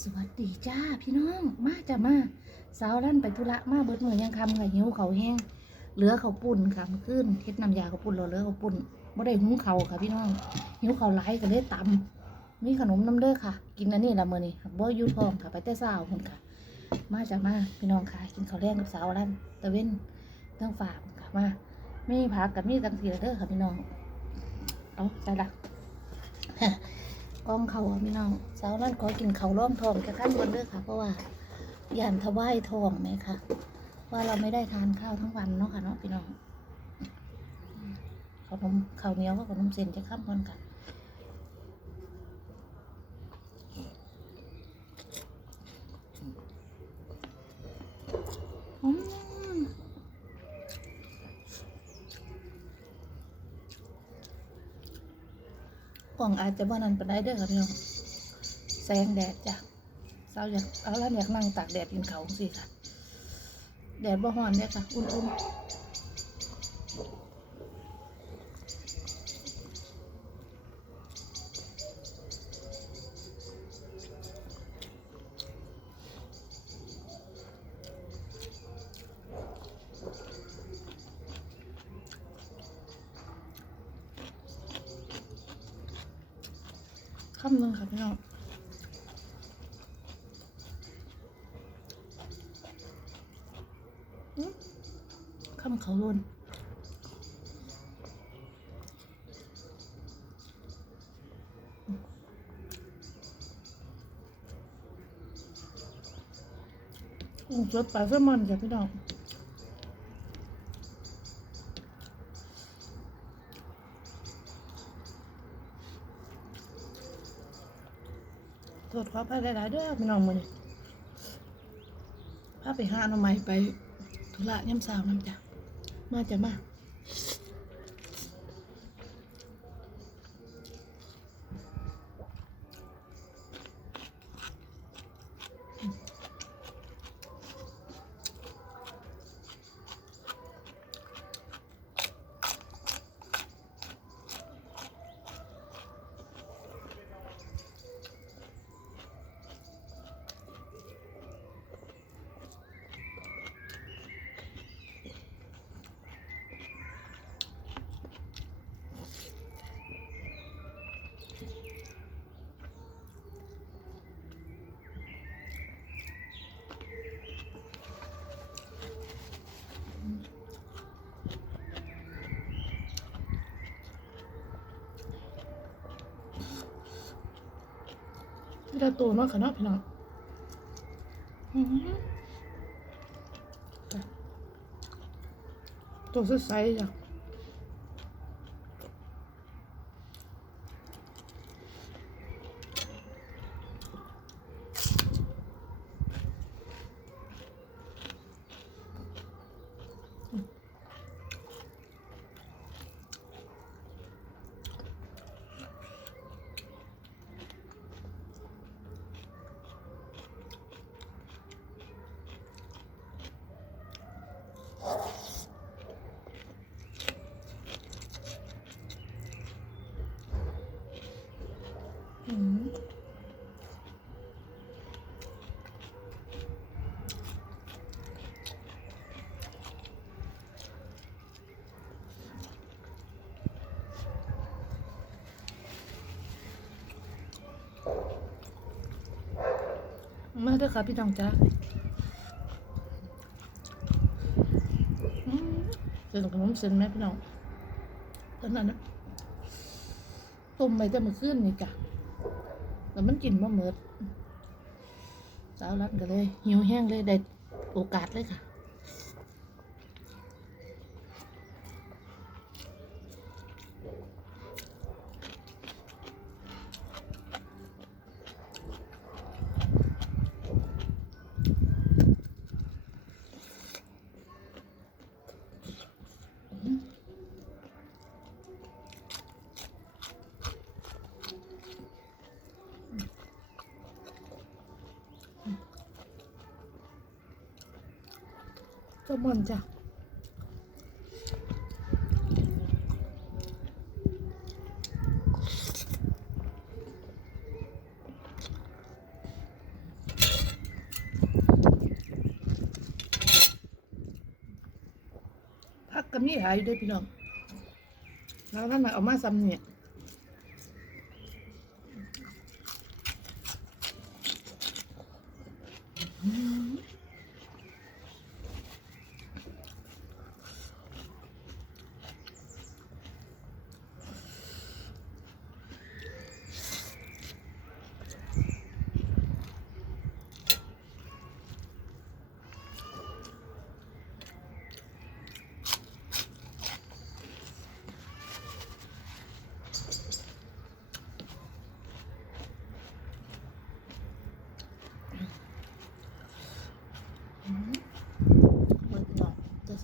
สวัสดีจ้าพี่น้องมาจ้ามาสาวลั่นไปธุระมาเบิดมือยังคำค่ะหิวเขาแห้งเหลือเขาปุ่นค่ะมื่อคืนเฮ็ดน้ำยาเขาปุ่นเราเหลือเขาปุ่นบ่ได้หุ้งเขาค่ะพี่น้องหิวเขาวหลายก็เลยตำมีขนมน้ำเด้อค่ะ กินอันนี้ละเมื้อนี้บ่ยูทองค่ะไปแต่เช้าพุ่นค่ะ มาจ้ามาพี่น้องค่ะ กินข้าวแรงกับสาวลั่นตะเว้นตั้งฝากค่ะมามีผักกับมีตังสีละเด้อค่ะพี่น้องเอาใส่ละ กองเขาพี่น้องสาวนั่นขอกินเขาร่องทองจะขั้นบนเด้อค่ะ เพราะว่าย่านทวายทองไหมคะว่าเราไม่ได้ทานข้าวทั้งวันเนาะค่ะเนาะพี่น้องขนมข้าวเหนียวกับขนมเส้นจะข้ามกันกัน กล่องอาจจะบ่นันปานใดเด้อค่ะพี่น้องแสงแดดจ้ะสาวอยากเอาแล้วอยากนั่งตากแดดกินเขาสิค่ะ แดดบ่ฮ้อนเด้อค่ะ อุ่นๆ ค่ำหนึงค่ะพี่น้องอื้อค่ำเขาลนกุ้งสดปลาแซลมอนจ้ะพี่น้อง ทษขอพระหลายๆเด้อพี่น้องมือนี้พาไปหาหน่อไม้ไปธุระย่ำสาวน้ำจ้ะมาจ้ะมา ไม่ได้ตัวนาะค่ะเนาดพี่น้องอื้อหือจ้ะตัวใสๆจ้ะอื้อหือ มาเด้อค่ะพี่น้องจ้าอื้อเส้นขนมเส้นไหมพี่น้องตอนนั้นนะต้มไปแต่เมื่อคืนนี่จ้ะแล้วมันกินมาเมิดสาวรัดกันเลยหิวแห้งเลยได้โอกาสเลยค่ะ จซมันจ้ะพักกันนี่หายด้วยพี่น้องแล้วท่านมาเอามาซ้ำเนี่ย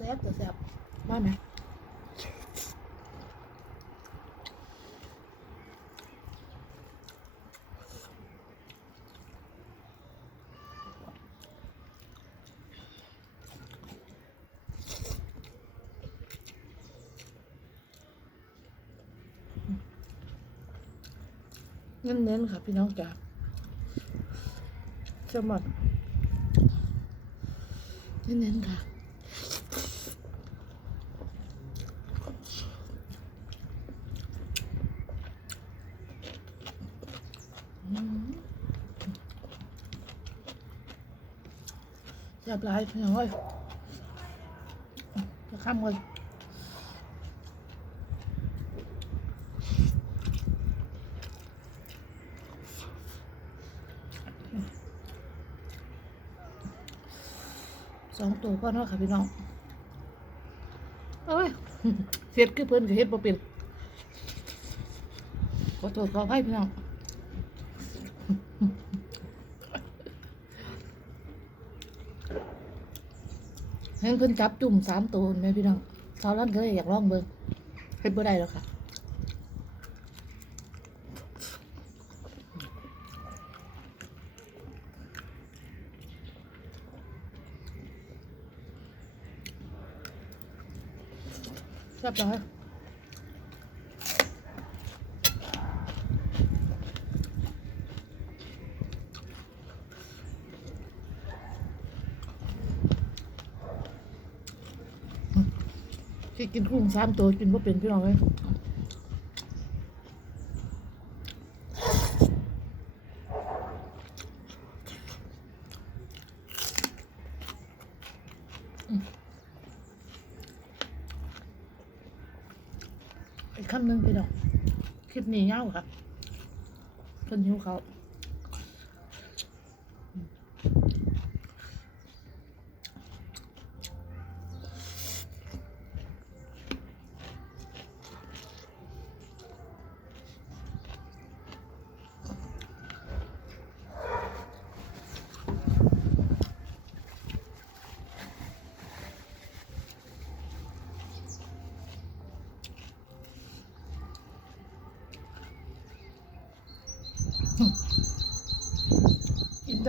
ซ่บจะแซ่บว่าไหมเน้นๆค่ะพี่น้องจ๋าแซลมอนเน้นๆค่ะ อืม แซ่บหลายพี่น้องเอ้ยจะข้ามกันสองตัวก็เนาะค่ะพี่น้องเอ้ยเสียดคือเพิ่นก็เฮ็ดบ่เป็นขอโทษขออภัยพี่น้อง เห็นเพิ่นจับจุ่มสามตัวแม่พี่น้องสาวร้านก็เลยอยากลองเบิ่งเฮ็ดบ่ได้แล้วค่ะแซ่บเลย ที่กินกุ้งสามตัวกินบ่เป็นพี่น้องเลยอีกคำหนึ่งพี่น้อง คลิปนี้ยาค่ะเพิ่นหิวเขา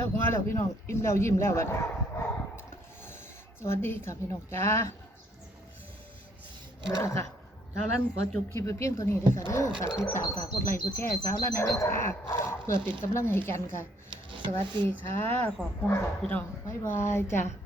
วอิ่มแล้วหัวแล้วพี่น้องอิ่มแล้วยิ้มแล้ววันสวัสดีค่ะพี่น้องจ้าเดี๋ยวค่ะสาวลันขอจบคลิปไปเพียงตัวนี้เด้อค่ะเด้อฝากติดตามฝากกดไลค์กดแชร์สาวลันนะเด้อค่ะเพื่อเป็นกำลังให้กันค่ะ สวัสดีค่ะ ขอบคุณค่ะพี่น้องบ๊ายบายจ้า